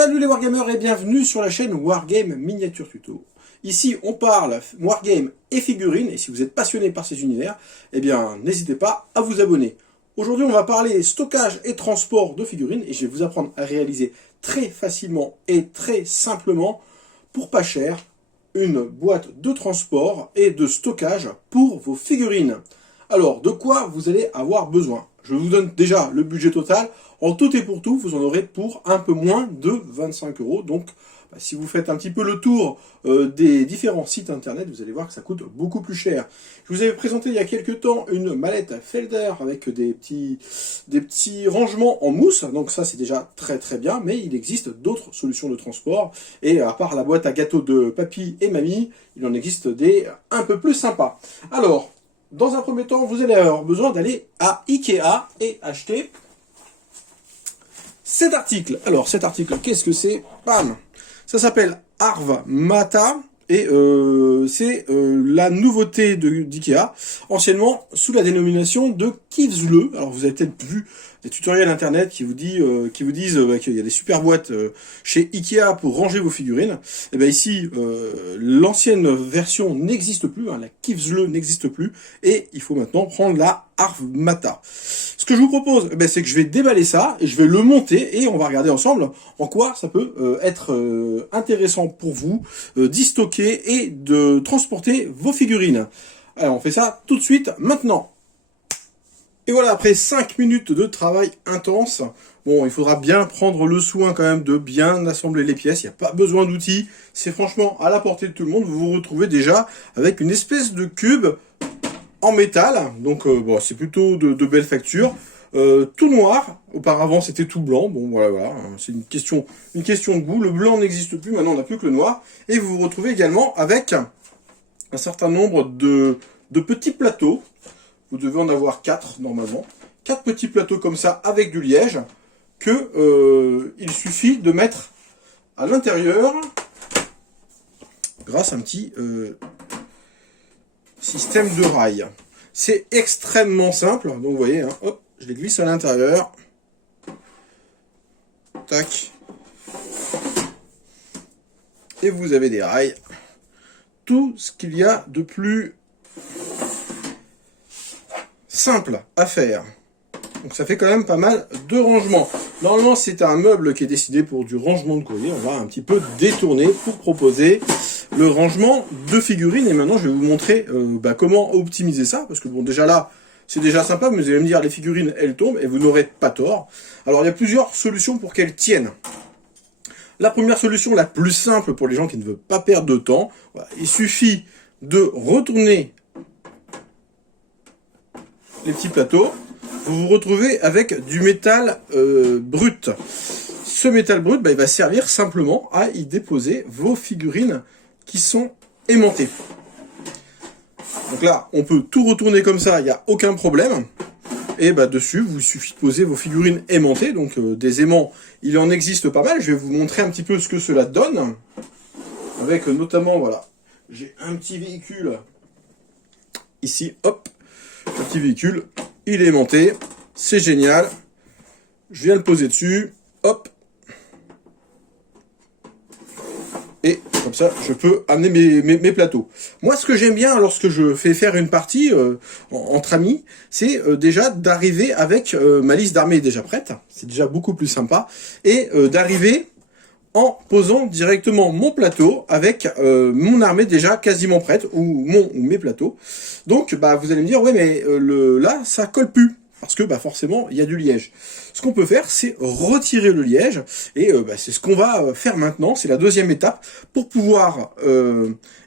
Salut les Wargamers et bienvenue sur la chaîne Wargame Miniature Tuto. Ici on parle Wargame et figurines, et si vous êtes passionné par ces univers, eh bien n'hésitez pas à vous abonner. Aujourd'hui on va parler stockage et transport de figurines, et je vais vous apprendre à réaliser très facilement et très simplement, pour pas cher, une boîte de transport et de stockage pour vos figurines. Alors, de quoi vous allez avoir besoin? Je vous donne déjà le budget total. En tout et pour tout, vous en aurez pour un peu moins de 25 €. Donc, si vous faites un petit peu le tour des différents sites internet, vous allez voir que ça coûte beaucoup plus cher. Je vous avais présenté il y a quelques temps une mallette Felder avec des petits rangements en mousse. Donc ça, c'est déjà très très bien, mais il existe d'autres solutions de transport. Et à part la boîte à gâteaux de papy et mamie, il en existe des un peu plus sympas. Alors, dans un premier temps, vous allez avoir besoin d'aller à Ikea et acheter cet article. Alors, cet article, qu'est-ce que c'est? Bam! Ça s'appelle Arvmata et c'est la nouveauté d'Ikea, anciennement sous la dénomination de Kivsle. Alors, vous avez peut-être vu des tutoriels internet qui vous disent qu'il y a des super boîtes chez Ikea pour ranger vos figurines. Et bien ici, l'ancienne version n'existe plus, hein, la Kivsle n'existe plus, et il faut maintenant prendre la Arvmata. Ce que je vous propose, c'est que je vais déballer ça, et je vais le monter, et on va regarder ensemble en quoi ça peut être intéressant pour vous d'y stocker et de transporter vos figurines. Alors on fait ça tout de suite, maintenant. Et voilà, après 5 minutes de travail intense, bon, il faudra bien prendre le soin quand même de bien assembler les pièces. Il n'y a pas besoin d'outils, c'est franchement à la portée de tout le monde. Vous vous retrouvez déjà avec une espèce de cube en métal. Donc, bon, c'est plutôt de belle facture. Tout noir, auparavant c'était tout blanc. Bon, voilà, c'est une question de goût. Le blanc n'existe plus, maintenant on n'a plus que le noir. Et vous vous retrouvez également avec un certain nombre de petits plateaux. Vous devez en avoir 4 normalement. 4 petits plateaux comme ça avec du liège que il suffit de mettre à l'intérieur grâce à un petit système de rails. C'est extrêmement simple. Donc vous voyez, hein, hop, je les glisse à l'intérieur. Tac. Et vous avez des rails. Tout ce qu'il y a de plus simple à faire. Donc ça fait quand même pas mal de rangement. Normalement c'est un meuble qui est décidé pour du rangement de courrier. On va un petit peu détourner pour proposer le rangement de figurines. Et maintenant je vais vous montrer comment optimiser ça. Parce que bon, déjà là c'est déjà sympa, mais vous allez me dire les figurines elles tombent et vous n'aurez pas tort. Alors il y a plusieurs solutions pour qu'elles tiennent. La première solution, la plus simple pour les gens qui ne veulent pas perdre de temps, voilà, il suffit de retourner les petits plateaux, vous vous retrouvez avec du métal brut. Ce métal brut, il va servir simplement à y déposer vos figurines qui sont aimantées. Donc là, on peut tout retourner comme ça, il n'y a aucun problème. Et dessus, il suffit de poser vos figurines aimantées. Donc des aimants, il en existe pas mal. Je vais vous montrer un petit peu ce que cela donne. Avec notamment, voilà, j'ai un petit véhicule ici, hop. Un petit véhicule, il est aimanté, c'est génial. Je viens le poser dessus, hop. Et comme ça, je peux amener mes plateaux. Moi, ce que j'aime bien lorsque je fais faire une partie entre amis, c'est déjà d'arriver avec ma liste d'armées déjà prête. C'est déjà beaucoup plus sympa. Et d'arriver en posant directement mon plateau avec mon armée déjà quasiment prête, ou mes plateaux. Donc vous allez me dire, ouais mais là ça colle plus, parce que forcément il y a du liège. Ce qu'on peut faire, c'est retirer le liège, et c'est ce qu'on va faire maintenant. C'est la deuxième étape, pour pouvoir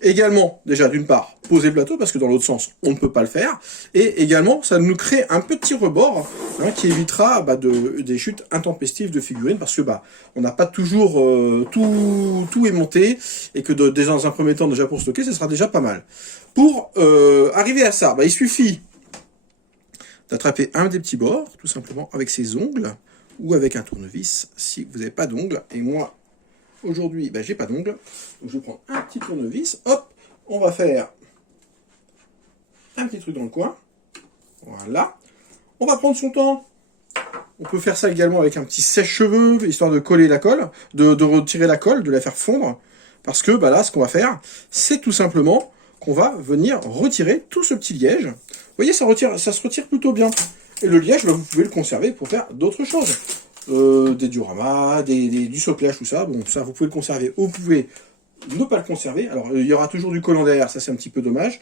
également, déjà d'une part, poser le plateau, parce que dans l'autre sens, on ne peut pas le faire, et également, ça nous crée un petit rebord qui évitera des chutes intempestives de figurines, parce que on n'a pas toujours tout aimanté, et que dans un premier temps, déjà pour stocker, ce sera déjà pas mal. Pour arriver à ça, il suffit d'attraper un des petits bords, tout simplement, avec ses ongles, ou avec un tournevis, si vous n'avez pas d'ongles. Et moi, aujourd'hui, j'ai pas d'ongles. Donc je vais prendre un petit tournevis, hop, on va faire un petit truc dans le coin. Voilà. On va prendre son temps On peut faire ça également avec un petit sèche-cheveux, histoire de coller la colle, de retirer la colle, de la faire fondre. Parce que bah là, ce qu'on va faire, c'est tout simplement qu'on va venir retirer tout ce petit liège. Vous voyez, ça se retire plutôt bien. Et le liège, bah, vous pouvez le conserver pour faire d'autres choses. Des dioramas, du soplage, tout ça. Bon, ça, vous pouvez le conserver. Ou vous pouvez ne pas le conserver. Alors, il y aura toujours du collant derrière, ça c'est un petit peu dommage.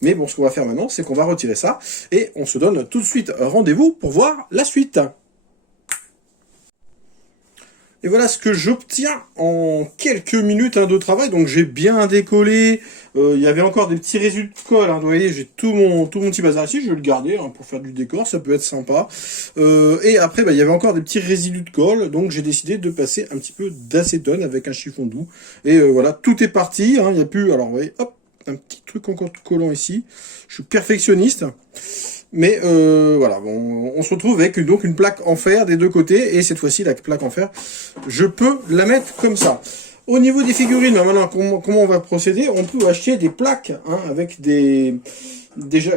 Mais bon, ce qu'on va faire maintenant, c'est qu'on va retirer ça. Et on se donne tout de suite rendez-vous pour voir la suite. Et voilà ce que j'obtiens en quelques minutes de travail. Donc j'ai bien décollé. Il y avait encore des petits résidus de colle. Vous voyez, j'ai tout mon petit bazar ici. Je vais le garder pour faire du décor. Ça peut être sympa. Et après, il y avait encore des petits résidus de colle. Donc j'ai décidé de passer un petit peu d'acétone avec un chiffon doux. Et voilà, tout est parti. Il n'y a plus... Alors vous voyez, hop, un petit truc encore collant ici. Je suis perfectionniste. Mais voilà, bon, on se retrouve avec donc une plaque en fer des deux côtés. Et cette fois-ci, la plaque en fer, je peux la mettre comme ça. Au niveau des figurines, maintenant, comment on va procéder? On peut acheter des plaques avec déjà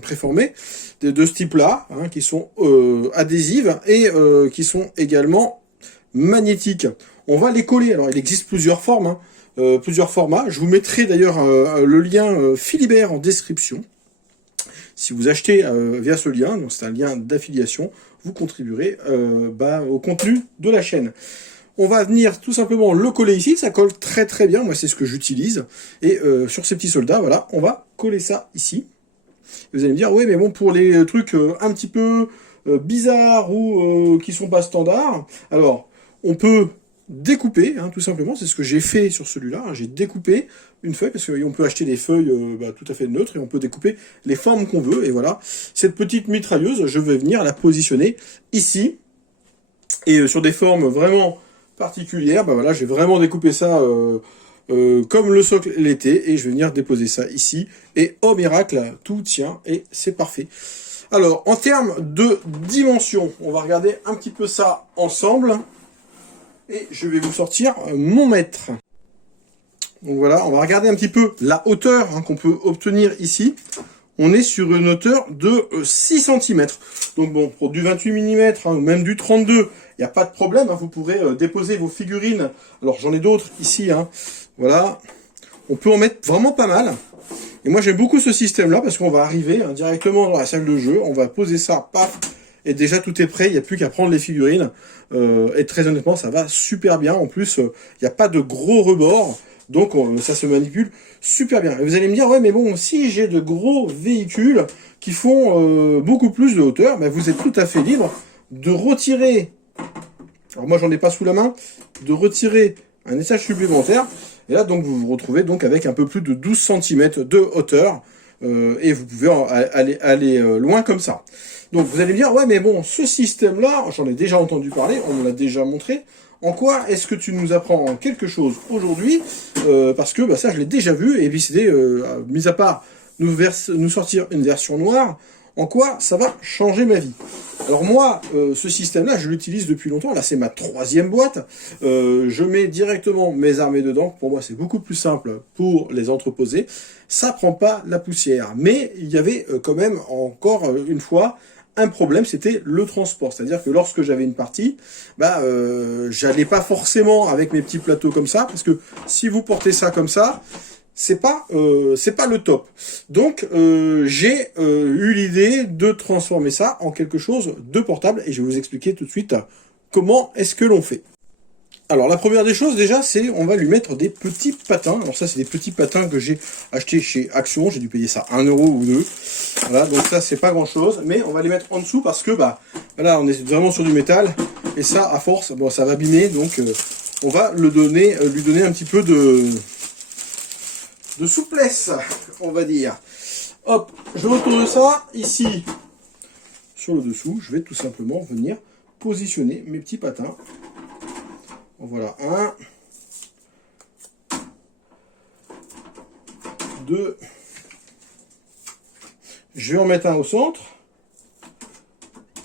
préformées de ce type-là, qui sont adhésives et qui sont également magnétiques. On va les coller. Alors, il existe plusieurs formes, plusieurs formats. Je vous mettrai d'ailleurs le lien Philibert en description. Si vous achetez via ce lien, donc c'est un lien d'affiliation, vous contribuerez au contenu de la chaîne. On va venir tout simplement le coller ici, ça colle très très bien, moi c'est ce que j'utilise. Et sur ces petits soldats, voilà, on va coller ça ici. Et vous allez me dire, oui mais bon, pour les trucs un petit peu bizarres ou qui sont pas standards, alors on peut découper, tout simplement, c'est ce que j'ai fait sur celui-là, j'ai découpé une feuille, parce qu'on peut acheter des feuilles tout à fait neutres, et on peut découper les formes qu'on veut, et voilà, cette petite mitrailleuse, je vais venir la positionner ici, et sur des formes vraiment particulières, voilà, j'ai vraiment découpé ça comme le socle l'était, et je vais venir déposer ça ici, et oh miracle, tout tient, et c'est parfait. Alors, en termes de dimension, on va regarder un petit peu ça ensemble, et je vais vous sortir mon mètre. Donc voilà, on va regarder un petit peu la hauteur qu'on peut obtenir ici. On est sur une hauteur de 6 cm. Donc bon, pour du 28 mm, ou même du 32, il n'y a pas de problème. Vous pourrez déposer vos figurines. Alors j'en ai d'autres ici. Voilà, on peut en mettre vraiment pas mal. Et moi j'aime beaucoup ce système-là parce qu'on va arriver directement dans la salle de jeu. On va poser ça, paf, et déjà tout est prêt. Il n'y a plus qu'à prendre les figurines. Et très honnêtement, ça va super bien. En plus, il n'y a pas de gros rebords. Donc ça se manipule super bien. Et vous allez me dire, ouais mais bon, si j'ai de gros véhicules qui font beaucoup plus de hauteur, vous êtes tout à fait libre de retirer, alors moi j'en ai pas sous la main, de retirer un étage supplémentaire. Et là donc vous vous retrouvez donc avec un peu plus de 12 cm de hauteur. Et vous pouvez aller loin comme ça. Donc vous allez me dire, ouais mais bon, ce système-là, j'en ai déjà entendu parler, on me l'a déjà montré. En quoi est-ce que tu nous apprends quelque chose aujourd'hui? Parce que ça, je l'ai déjà vu, et puis c'était, mis à part nous sortir une version noire, en quoi ça va changer ma vie? Alors moi, ce système-là, je l'utilise depuis longtemps. Là, c'est ma 3e boîte. Je mets directement mes armées dedans. Pour moi, c'est beaucoup plus simple pour les entreposer. Ça prend pas la poussière. Mais il y avait quand même, encore une fois, un problème, c'était le transport. C'est-à-dire que lorsque j'avais une partie, j'allais pas forcément avec mes petits plateaux comme ça, parce que si vous portez ça comme ça, c'est pas le top. Donc j'ai eu l'idée de transformer ça en quelque chose de portable, et je vais vous expliquer tout de suite comment est-ce que l'on fait. Alors la première des choses déjà, c'est on va lui mettre des petits patins. Alors ça c'est des petits patins que j'ai achetés chez Action, j'ai dû payer ça 1 € ou 2. Voilà, donc ça c'est pas grand chose, mais on va les mettre en dessous parce que voilà, on est vraiment sur du métal, et ça à force, ça va abîmer, donc on va lui donner un petit peu de souplesse, on va dire. Hop, je retourne ça ici sur le dessous, je vais tout simplement venir positionner mes petits patins. Voilà, 1, 2, je vais en mettre un au centre,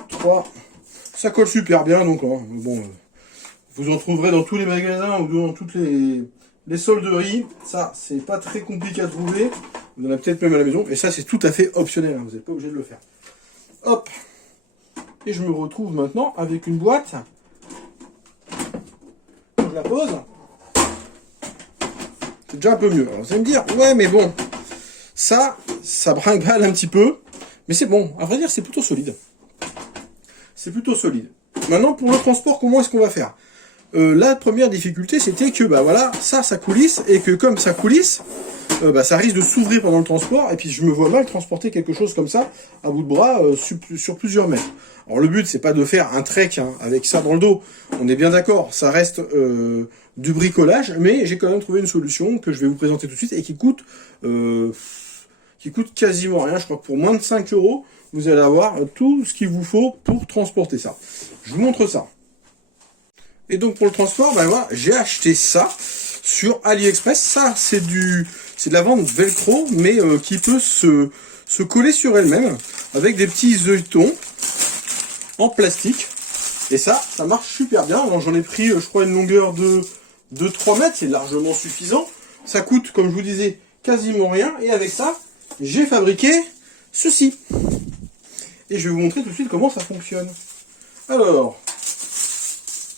3, ça colle super bien, donc bon, vous en trouverez dans tous les magasins ou dans toutes les solderies, ça c'est pas très compliqué à trouver, vous en avez peut-être même à la maison, et ça c'est tout à fait optionnel, vous n'êtes pas obligé de le faire. Hop, Et je me retrouve maintenant avec une boîte. Je la pose. C'est déjà un peu mieux. Alors, vous allez me dire, ouais, mais bon, ça brinque-balle un petit peu. Mais c'est bon. À vrai dire, c'est plutôt solide. C'est plutôt solide. Maintenant, pour le transport, comment est-ce qu'on va faire? La première difficulté, c'était que, bah voilà, ça coulisse. Et que comme ça coulisse, ça risque de s'ouvrir pendant le transport. Et puis, je me vois mal transporter quelque chose comme ça, à bout de bras, sur plusieurs mètres. Alors, le but, c'est pas de faire un trek avec ça dans le dos. On est bien d'accord. Ça reste du bricolage. Mais j'ai quand même trouvé une solution que je vais vous présenter tout de suite et qui coûte quasiment rien. Je crois que pour moins de 5 €, vous allez avoir tout ce qu'il vous faut pour transporter ça. Je vous montre ça. Et donc pour le transport, ben voilà, j'ai acheté ça sur AliExpress. Ça, c'est de la vente velcro, mais qui peut se coller sur elle-même avec des petits œilletons en plastique. Et ça marche super bien. Alors j'en ai pris, je crois, une longueur de 3 mètres. C'est largement suffisant. Ça coûte, comme je vous disais, quasiment rien. Et avec ça, j'ai fabriqué ceci. Et je vais vous montrer tout de suite comment ça fonctionne. Alors,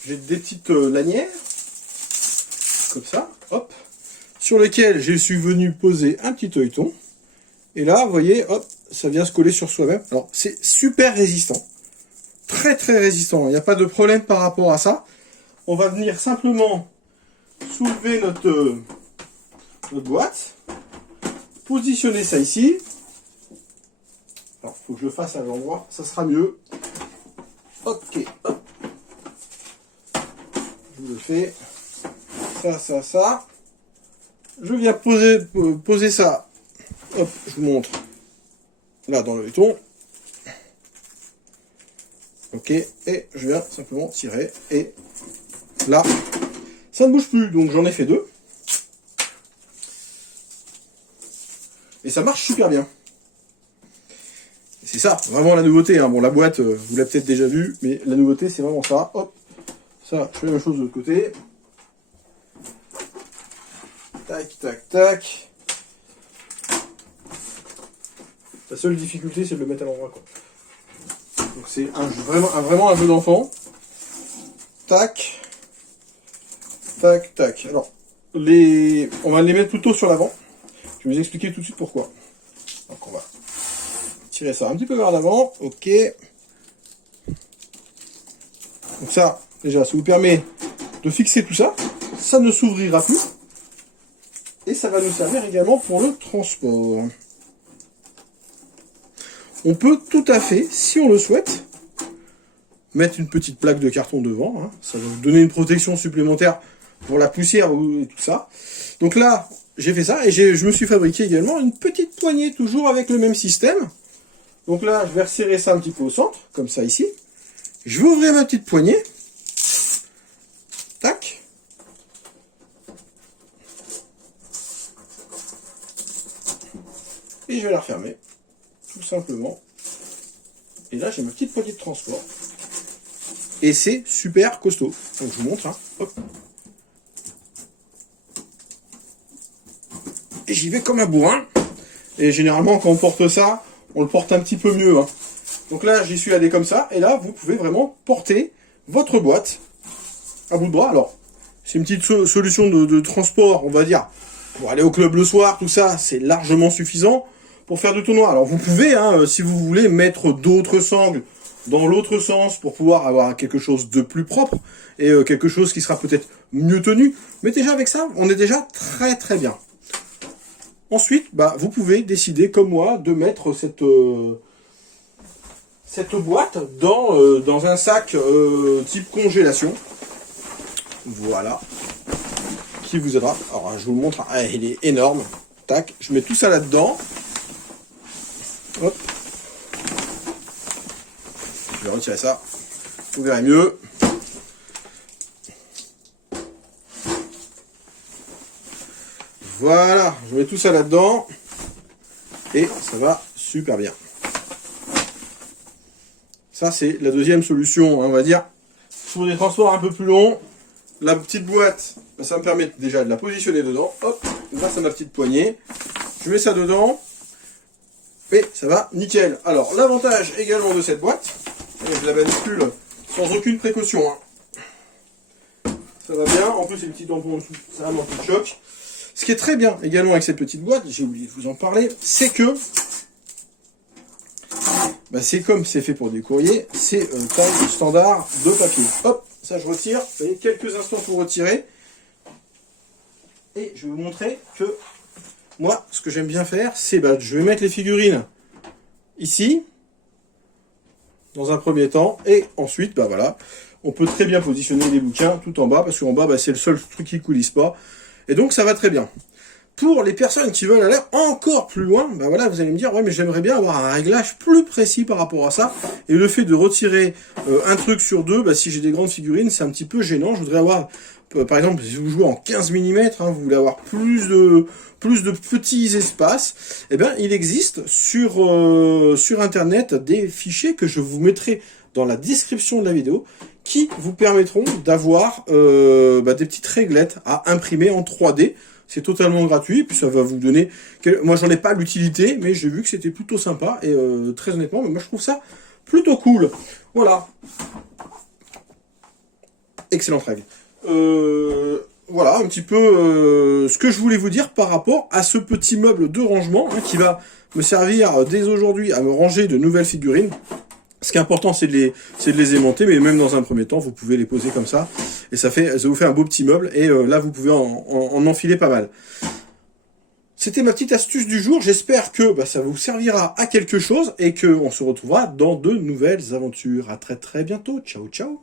j'ai des petites lanières, comme ça, hop, sur lesquelles je suis venu poser un petit œilleton. Et là, vous voyez, hop, ça vient se coller sur soi-même. Alors, c'est super résistant. Très, très résistant. Il n'y a pas de problème par rapport à ça. On va venir simplement soulever notre boîte, positionner ça ici. Alors, il faut que je le fasse à l'endroit, ça sera mieux. Ok, hop. Je vous le fais. Ça. Je viens poser ça. Hop, je vous montre. Là, dans le œilleton. Ok, et je viens simplement tirer. Et là, ça ne bouge plus, donc j'en ai fait 2. Et ça marche super bien. C'est ça, vraiment la nouveauté. Bon, la boîte, vous l'avez peut-être déjà vue, mais la nouveauté, c'est vraiment ça. Hop, ça, je fais la même chose de l'autre côté. Tac. La seule difficulté, c'est de le mettre à l'endroit, quoi. Donc c'est vraiment un jeu d'enfant. Tac. Alors, on va les mettre plutôt sur l'avant. Je vais vous expliquer tout de suite pourquoi. Donc on va tirer ça un petit peu vers l'avant. Ok. Donc ça, déjà, ça vous permet de fixer tout ça. Ça ne s'ouvrira plus. Et ça va nous servir également pour le transport. On peut tout à fait, si on le souhaite, mettre une petite plaque de carton devant. Ça va vous donner une protection supplémentaire pour la poussière et tout ça. Donc là, j'ai fait ça et je me suis fabriqué également une petite poignée, toujours avec le même système. Donc là, je vais resserrer ça un petit peu au centre, comme ça ici. Je vais ouvrir ma petite poignée. Tac. Et je vais la refermer. Tout simplement. Et là, j'ai ma petite poignée de transport. Et c'est super costaud. Donc, je vous montre. Hop. Et j'y vais comme un bourrin. Et généralement, quand on porte ça, on le porte un petit peu mieux. Donc là, j'y suis allé comme ça. Et là, vous pouvez vraiment porter votre boîte à bout de bras. Alors, c'est une petite solution de transport, on va dire. Pour aller au club le soir, tout ça, c'est largement suffisant. Pour faire du tournoi. Alors vous pouvez, si vous voulez, mettre d'autres sangles dans l'autre sens pour pouvoir avoir quelque chose de plus propre et quelque chose qui sera peut-être mieux tenu. Mais déjà avec ça, on est déjà très très bien. Ensuite, vous pouvez décider, comme moi, de mettre cette boîte dans un sac type congélation. Voilà. Qui vous aidera. Alors je vous le montre, il est énorme. Tac, je mets tout ça là-dedans. Hop. Je vais retirer ça. Vous verrez mieux. Voilà. Je mets tout ça là-dedans. Et ça va super bien. Ça, c'est la deuxième solution, on va dire. Pour des transports un peu plus longs, la petite boîte, ça me permet déjà de la positionner dedans. Hop. Grâce à ma petite poignée. Je mets ça dedans. Et ça va nickel. Alors, l'avantage également de cette boîte, Et je la manipule sans aucune précaution. Hein. Ça va bien. En plus, il y a une petite tampon en dessous. C'est vraiment un choc. Ce qui est très bien également avec cette petite boîte, j'ai oublié de vous en parler, c'est que c'est comme c'est fait pour des courriers, c'est taille standard de papier. Hop, ça je retire. Vous avez quelques instants pour retirer. Et je vais vous montrer que moi, ce que j'aime bien faire, c'est je vais mettre les figurines ici, dans un premier temps, et ensuite, voilà, on peut très bien positionner les bouquins tout en bas, parce qu'en bas, c'est le seul truc qui ne coulisse pas. Et donc, ça va très bien. Pour les personnes qui veulent aller encore plus loin, voilà, vous allez me dire, ouais, mais j'aimerais bien avoir un réglage plus précis par rapport à ça. Et le fait de retirer un truc sur deux, si j'ai des grandes figurines, c'est un petit peu gênant. Je voudrais avoir, par exemple, si vous jouez en 15 mm, hein, vous voulez avoir plus de petits espaces, eh bien, il existe sur Internet des fichiers que je vous mettrai dans la description de la vidéo, qui vous permettront d'avoir des petites réglettes à imprimer en 3D. C'est totalement gratuit, puis ça va vous donner... Moi, j'en ai pas l'utilité, mais j'ai vu que c'était plutôt sympa, et très honnêtement, moi, je trouve ça plutôt cool. Voilà. Excellente règle. Voilà un petit peu ce que je voulais vous dire par rapport à ce petit meuble de rangement, hein, qui va me servir dès aujourd'hui à me ranger de nouvelles figurines. Ce qui est important, c'est de les aimanter, mais même dans un premier temps, vous pouvez les poser comme ça, et ça vous fait un beau petit meuble, et là, vous pouvez en enfiler pas mal. C'était ma petite astuce du jour, j'espère que ça vous servira à quelque chose, et qu'on se retrouvera dans de nouvelles aventures. À très très bientôt, ciao ciao.